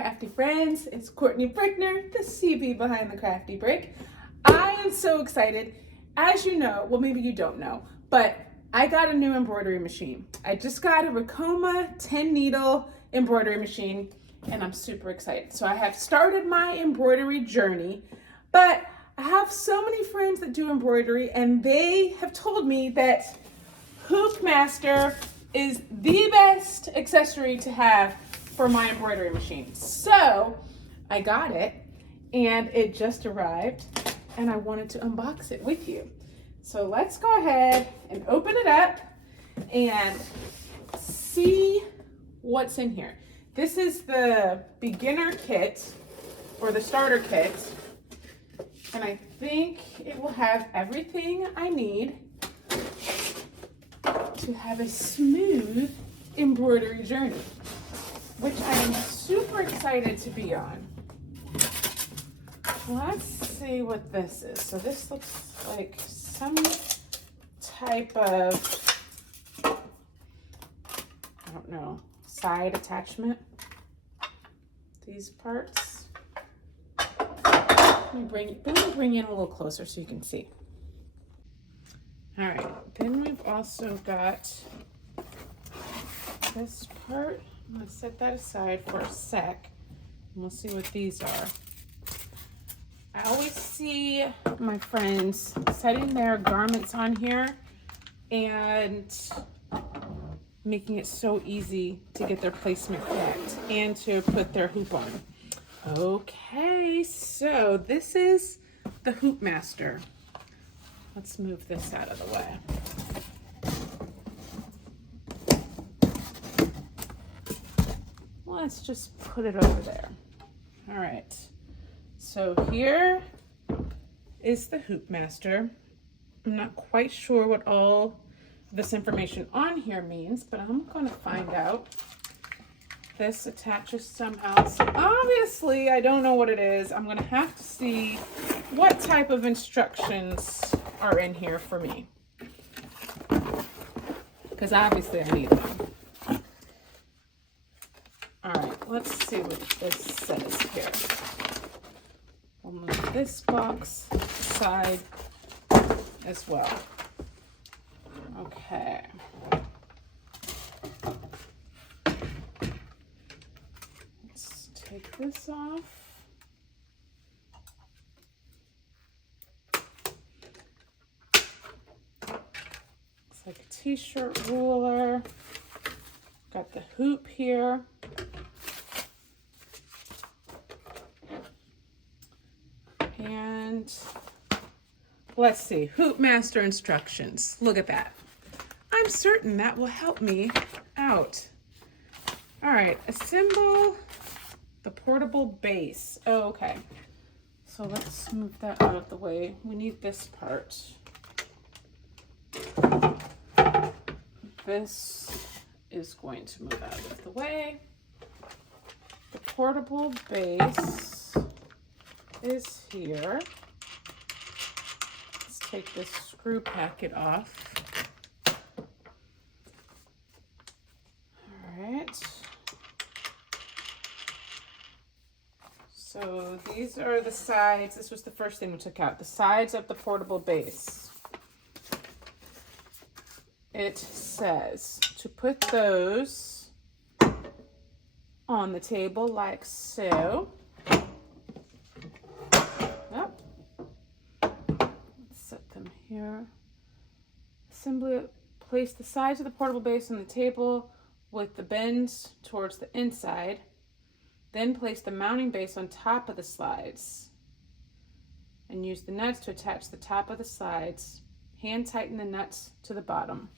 crafty friends. It's Courtney Brickner, the CB behind the Craftybrick. I am so excited. As you know, well maybe you don't know, but I got a new embroidery machine. I just got a Ricoma 10 needle embroidery machine and I'm super excited. So I have started my embroidery journey, but I have so many friends that do embroidery and they have told me that Hoopmaster is the best accessory to have for my embroidery machine. So I got it and it just arrived and I wanted to unbox it with you. So let's go ahead and open it up and see what's in here. This is the beginner kit or the starter kit. And I think it will have everything I need to have a smooth embroidery journey, which I am super excited to be on. Let's see what this is. So this looks like some type of, I don't know, side attachment. These parts. Let me bring you in a little closer so you can see. All right, then we've also got this part. I'm gonna set that aside for a sec and we'll see what these are. I always see my friends setting their garments on here and making it so easy to get their placement correct and to put their hoop on. Okay, so this is the Hoopmaster. Let's move this out of the way. Let's just put it over there. All right, so here is the Hoopmaster. I'm not quite sure what all this information on here means, but I'm gonna find out. This attaches somehow. So obviously, I don't know what it is. I'm gonna have to see what type of instructions are in here for me, because obviously I need them. All right, let's see what this says here. We'll move this box aside as well. Okay. Let's take this off. It's like a t-shirt ruler. Got the hoop here. And let's see, Hoopmaster instructions. Look at that. I'm certain that will help me out. All right, assemble the portable base. Oh, okay. So let's move that out of the way. We need this part. This is going to move out of the way. The portable base is here. Let's take this screw packet off. All right. So these are the sides. This was the first thing we took out. The sides of the portable base. It says to put those on the table like so. Yep. Let's set them here. Simply place the sides of the portable base on the table with the bends towards the inside. Then place the mounting base on top of the slides and use the nuts to attach the top of the slides. Hand tighten the nuts to the bottom.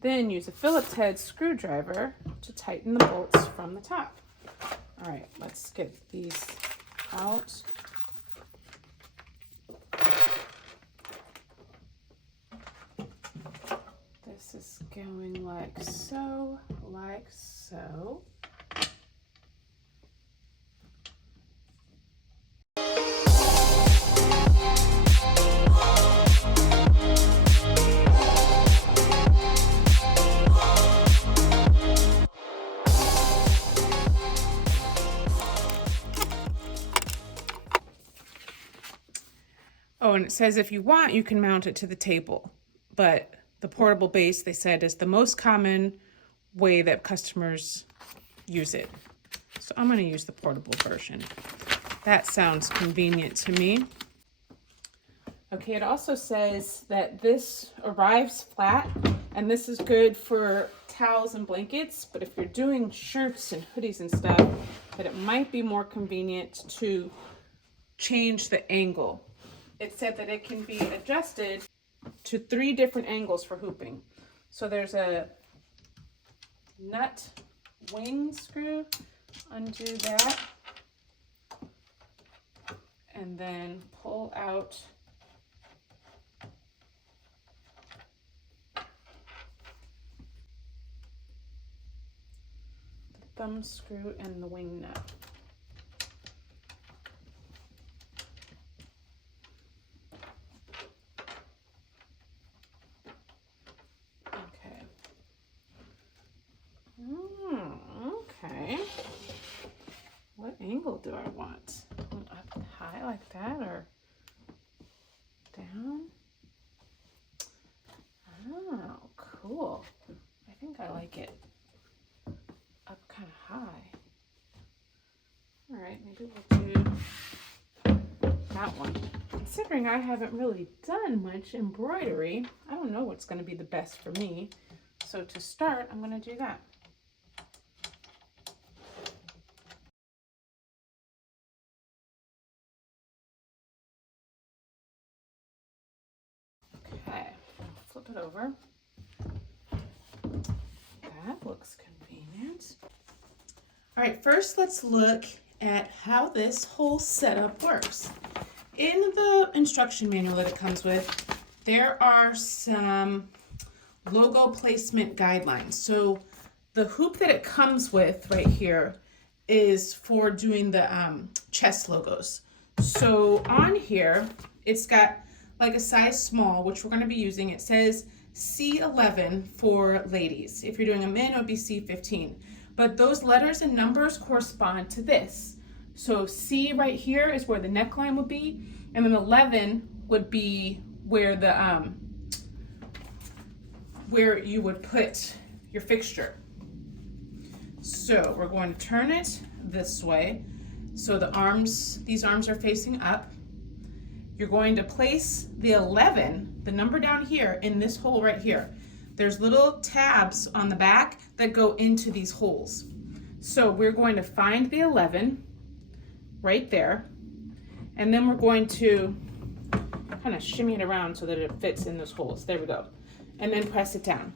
Then use a Phillips head screwdriver to tighten the bolts from the top. All right, let's get these out. This is going like so, like so. Oh, and it says if you want, you can mount it to the table, but the portable base, they said, is the most common way that customers use it. So I'm gonna use the portable version. That sounds convenient to me. Okay, it also says that this arrives flat, and this is good for towels and blankets, but if you're doing shirts and hoodies and stuff, that it might be more convenient to change the angle. It said that it can be adjusted to 3 different angles for hooping. So there's a nut wing screw, undo that, and then pull out the thumb screw and the wing nut. Okay. What angle do I want? Up high like that or down? Oh, cool. I think I like it up kind of high. All right, maybe we'll do that one. Considering I haven't really done much embroidery, I don't know what's going to be the best for me. So to start, I'm going to do that. Okay, flip it over. That looks convenient. All right, first let's look at how this whole setup works. In the instruction manual that it comes with, there are some logo placement guidelines. So the hoop that it comes with right here is for doing the chest logos. So on here, it's got like a size small, which we're going to be using. It says C11 for ladies. If you're doing a men, it would be C15. But those letters and numbers correspond to this. So C right here is where the neckline would be, and then 11 would be where the where you would put your fixture. So we're going to turn it this way. So the arms, these arms are facing up. You're going to place the 11, the number down here, in this hole right here. There's little tabs on the back that go into these holes. So we're going to find the 11 right there, and then we're going to kind of shimmy it around so that it fits in those holes. There we go. And then press it down.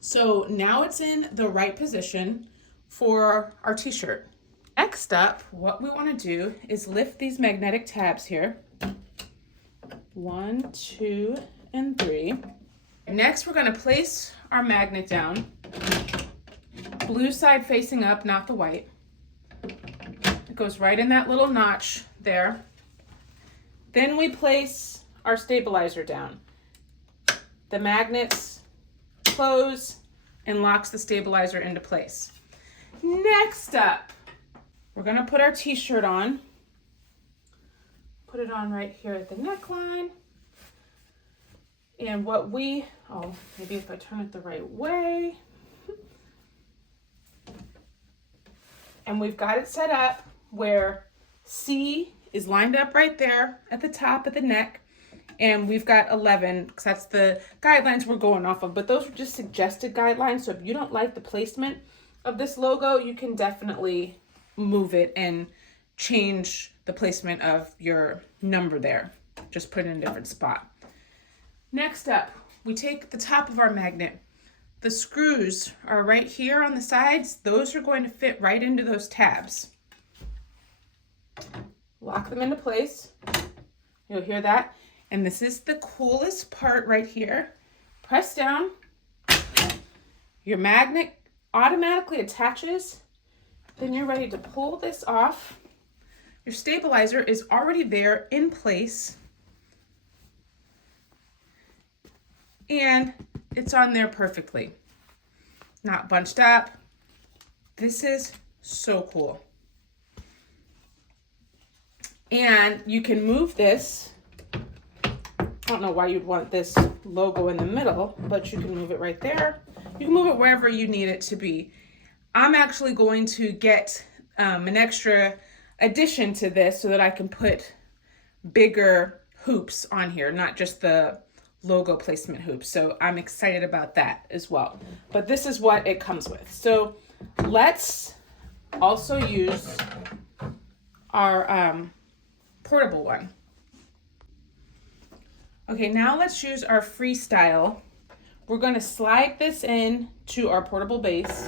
So now it's in the right position for our t-shirt. Next up, what we want to do is lift these magnetic tabs here. 1, 2, and 3. Next, we're going to place our magnet down. Blue side facing up, not the white. It goes right in that little notch there. Then we place our stabilizer down. The magnets close and locks the stabilizer into place. Next up, we're going to put our t-shirt on. Put it on right here at the neckline. And what we, maybe if I turn it the right way. And we've got it set up where C is lined up right there at the top of the neck. And we've got 11, because that's the guidelines we're going off of. But those are just suggested guidelines. So if you don't like the placement of this logo, you can definitely move it and change the placement of your number there. Just put it in a different spot. Next up, we take the top of our magnet. The screws are right here on the sides. Those are going to fit right into those tabs. Lock them into place. You'll hear that. And this is the coolest part right here. Press down. Your magnet automatically attaches. Then you're ready to pull this off. Your stabilizer is already there in place. And it's on there perfectly. Not bunched up. This is so cool. And you can move this I don't know why you'd want this logo in the middle, but you can move it right there. You can move it wherever you need it to be. I'm actually going to get an extra addition to this so that I can put bigger hoops on here, not just the logo placement hoops. So I'm excited about that as well. But this is what it comes with. So let's also use our portable one. Okay, now let's use our freestyle. We're going to slide this in to our portable base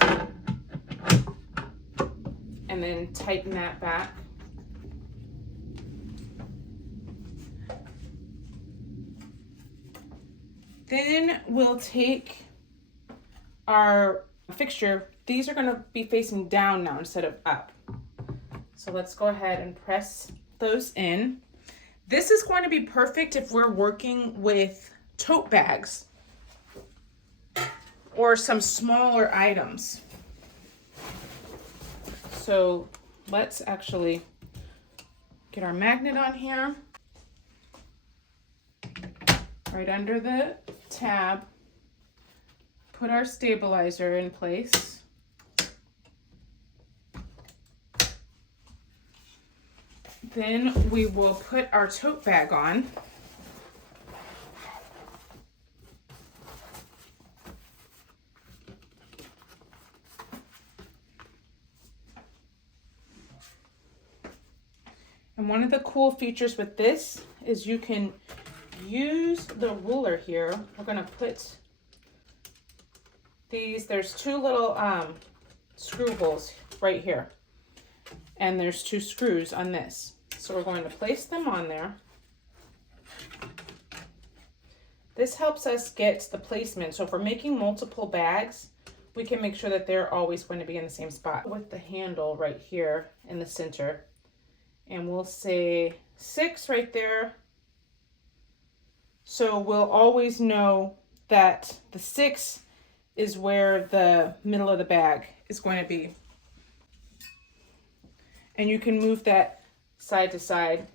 and then tighten that back. Then we'll take our fixture. These are going to be facing down now instead of up. So let's go ahead and press those in. This is going to be perfect if we're working with tote bags or some smaller items. So let's actually get our magnet on here, right under the tab, put our stabilizer in place. Then we will put our tote bag on. And one of the cool features with this is you can use the ruler here. We're going to put these, there's two little screw holes right here. And there's two screws on this. So we're going to place them on there. This helps us get the placement. So if we're making multiple bags, we can make sure that they're always going to be in the same spot. With the handle right here in the center. And we'll say 6 right there. So we'll always know that the 6 is where the middle of the bag is going to be. And you can move that side to side,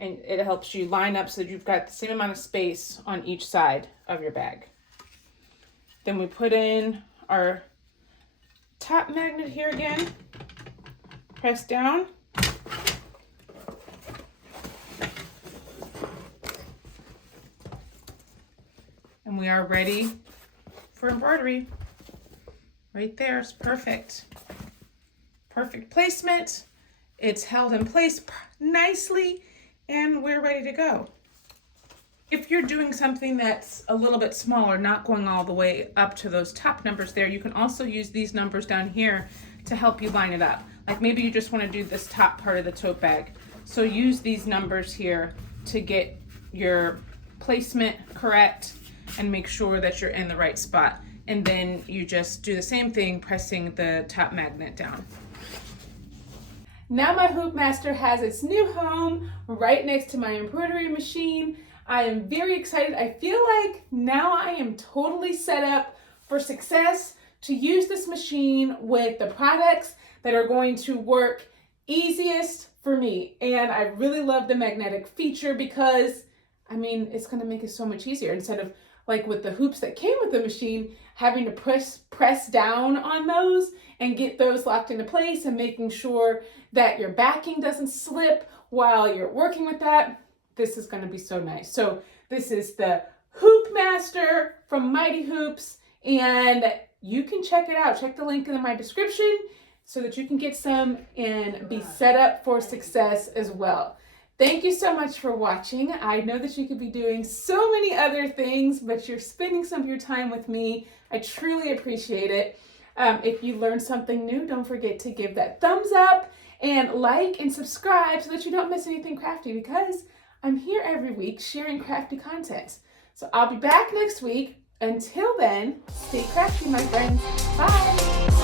and it helps you line up so that you've got the same amount of space on each side of your bag. Then we put in our top magnet here again, press down. And we are ready for embroidery. Right there, it's perfect. Perfect placement. It's held in place nicely, and we're ready to go. If you're doing something that's a little bit smaller, not going all the way up to those top numbers there, you can also use these numbers down here to help you line it up. Like maybe you just want to do this top part of the tote bag. So use these numbers here to get your placement correct and make sure that you're in the right spot. And then you just do the same thing, pressing the top magnet down. Now my Hoop Master has its new home right next to my embroidery machine. I am very excited. I feel like now I am totally set up for success to use this machine with the products that are going to work easiest for me. And I really love the magnetic feature because, I mean, it's going to make it so much easier instead of like with the hoops that came with the machine, having to press down on those and get those locked into place and making sure that your backing doesn't slip while you're working with that. This is going to be so nice. So this is the Hoop Master from Mighty Hoops, and you can check it out. Check the link in my description so that you can get some and be set up for success as well. Thank you so much for watching. I know that you could be doing so many other things, but you're spending some of your time with me. I truly appreciate it. If you learned something new, don't forget to give that thumbs up and like and subscribe so that you don't miss anything crafty, because I'm here every week sharing crafty content. So I'll be back next week. Until then, stay crafty, my friends. Bye.